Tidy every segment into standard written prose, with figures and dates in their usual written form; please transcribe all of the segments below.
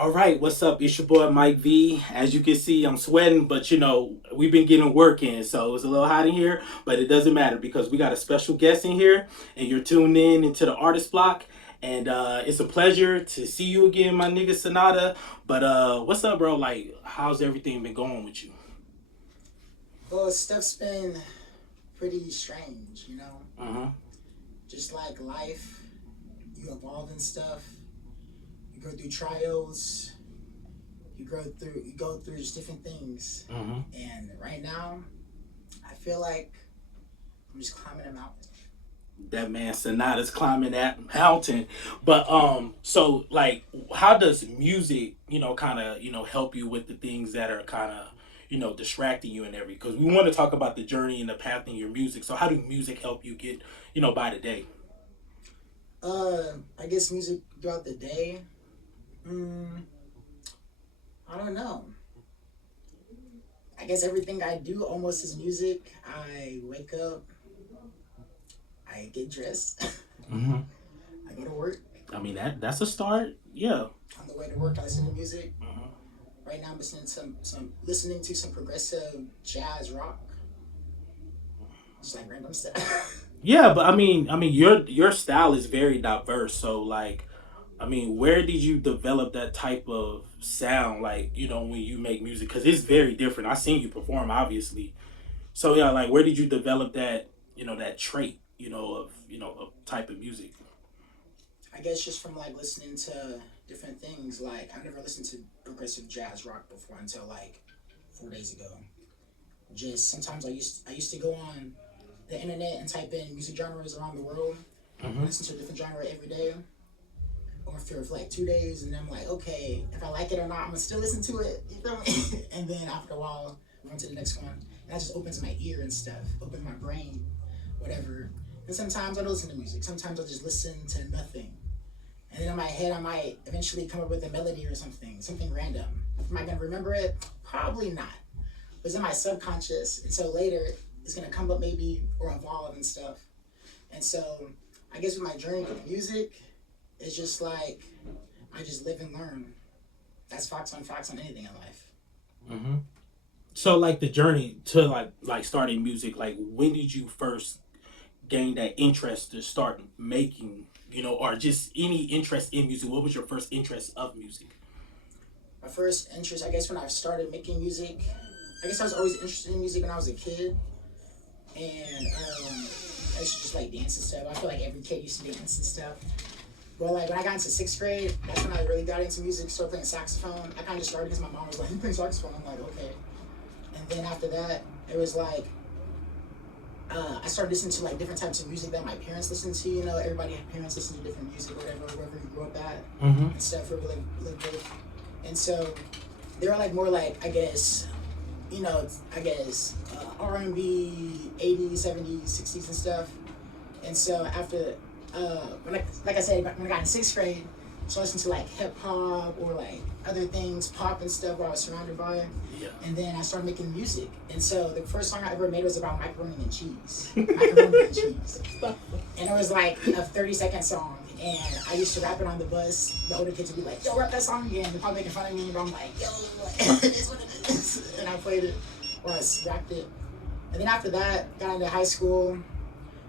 All right, what's up? It's your boy Mike V. As you can see, I'm sweating, but we've been getting work in, so it's a little hot in here, but it doesn't matter because we got a special guest in here, and you're tuned in into the artist block. And it's a pleasure to see you again, my nigga Sonata. But what's up, bro? Like, how's everything been going with you? Well, stuff's been pretty strange, you know? Uh huh. Just like life, you evolve and stuff. You go through trials, you go through just different things. Uh huh. And right now, I feel like I'm just climbing a mountain. That man Sonata's climbing that mountain. But so like how does music, kind of, help you with the things that are kind of, distracting you and everything? Because we want to talk about the journey and the path in your music. So how do music help you get, by the day? I guess music throughout the day. Mm, I don't know. I guess everything I do almost is music. I wake up, I get dressed, Hmm. I go to work. I mean that's a start. Yeah. On the way to work, I listen to music. Mhm. Right now, I'm listening to some progressive jazz rock, just like random stuff. Yeah, but I mean your style is very diverse. So like I mean, where did you develop that type of sound like, when you make music cuz it's very different. I seen you perform obviously. So yeah, like where did you develop that, that trait, of type of music? I guess just from like listening to different things. Like I've never listened to progressive jazz rock before until like 4 days ago. Just sometimes I used to go on the internet and type in music genres around the world and Hmm. listen to a different genre every day or for like 2 days, and then I'm like, okay, if I like it or not, I'm gonna still listen to it. You feel me? And then after a while, I'm on to the next one, and that just opens my ear and stuff, opens my brain, whatever. And sometimes I don't listen to music. Sometimes I just listen to nothing, and then in my head, I might eventually come up with a melody or something random. Am I gonna remember it? Probably not. But it's in my subconscious, and so later it's gonna come up maybe or evolve and stuff. And so I guess with my journey with music, it's just like I just live and learn. That's facts on anything in life. Hmm. So like the journey to like starting music, like when did you first gain that interest to start making, or just any interest in music? What was your first interest of music? My first interest, I guess, when I started making music, I guess I was always interested in music when I was a kid, and I used to just like dance and stuff. I feel like every kid used to dance and stuff. But like when I got into sixth grade, that's when I really got into music. Started playing saxophone. I kind of started because my mom was like, "You play saxophone?" I'm like, "Okay." And then after that, it was like I started listening to like different types of music that my parents listened to. You know, everybody had parents listen to different music, whatever, wherever you grew up at, Hmm. and stuff. Wherever they lived with. And so they were like more like I guess R&B, 80s, 70s, 60s, and stuff. And so after, like I said, when I got in sixth grade, so I listened to like hip hop or like other things, pop and stuff, where I was surrounded by. Yeah. And then I started making music. And so the first song I ever made was about macaroni and cheese. Macaroni and cheese. And it was like a 30-second song. And I used to rap it on the bus. The older kids would be like, yo, rap that song again. They're probably making fun of me, but I'm like, yo, like, it is what it is. And I played it, or I rapped it. And then after that, got into high school.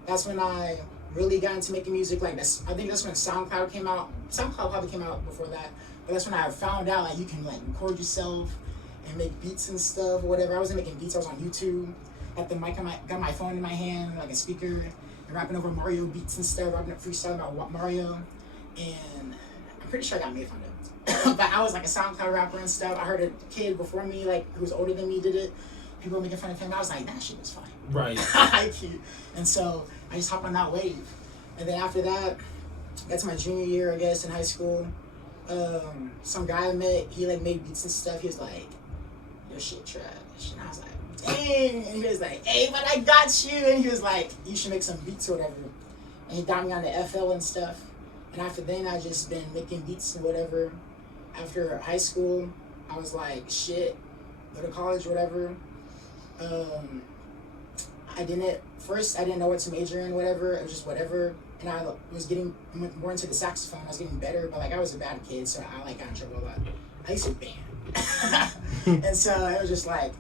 That's when I really got into making music. Like I think that's when SoundCloud came out. SoundCloud probably came out before that, but that's when I found out like you can like record yourself and make beats and stuff, or whatever. I wasn't making beats. I was on YouTube. Got the mic, got my phone in my hand, like a speaker, and rapping over Mario beats and stuff. Rapping up freestyle about Mario, and I'm pretty sure I got made fun of. But I was like a SoundCloud rapper and stuff. I heard a kid before me, like who was older than me, did it. People were making fun of him. I was like, that shit was fine. Right. I cute. And so I just hopped on that wave. And then after that, that's my junior year, I guess, in high school. Some guy I met, he like made beats and stuff. He was like, your shit trash. And I was like, dang. And he was like, hey, but I got you. And he was like, you should make some beats or whatever. And he got me on the FL and stuff. And after then, I just been making beats and whatever. After high school, I was like, shit, go to college, whatever. Um, I didn't know what to major in, whatever. It was just whatever. And I was getting more into the saxophone. I was getting better, but like I was a bad kid, so I like got in trouble a lot. I used to band. And so it was just like,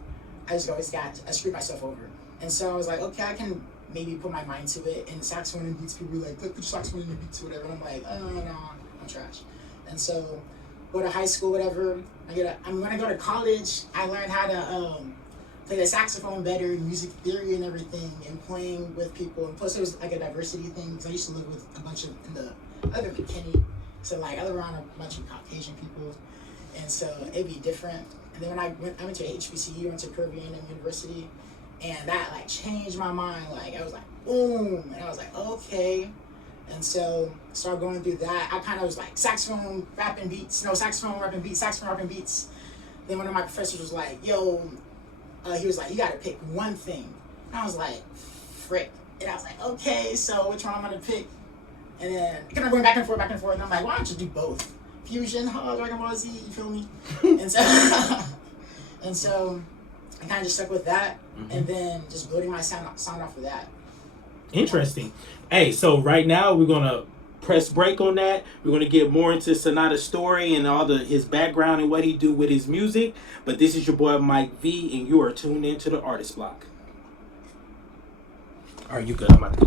I screwed myself over. And so I was like, okay, I can maybe put my mind to it. And saxophone and beats, people were like, put your saxophone in the beats or whatever. And I'm like, oh, no, I'm trash. And so go to high school, whatever. I'm gonna go to college. I learned how to play the saxophone better, music theory and everything, and playing with people. And plus, it was like a diversity thing because I used to live with a bunch of I live in McKinney, so like I live around a bunch of Caucasian people, and so it'd be different. And then I went to HBCU, went to Caribbean University, and that like changed my mind. Like I was like, boom, and I was like, okay. And so started going through that. I kind of was like saxophone rapping beats, no saxophone rapping beats, saxophone rapping beats. Then one of my professors was like, yo, he was like, you gotta pick one thing. And I was like, frick. And I was like, okay, so which one I'm gonna pick? And then kind of going back and forth, back and forth. And I'm like, why don't you do both? Fusion, Dragon Ball Z, you feel me? And so, and so I kind of just stuck with that, and then just building my sound off of that. Interesting. Hey, so right now we're gonna press break on that. We're gonna get more into Sonata's story and all his background and what he do with his music. But this is your boy Mike V, and you are tuned into the Artist Block. Are you good? I'm about to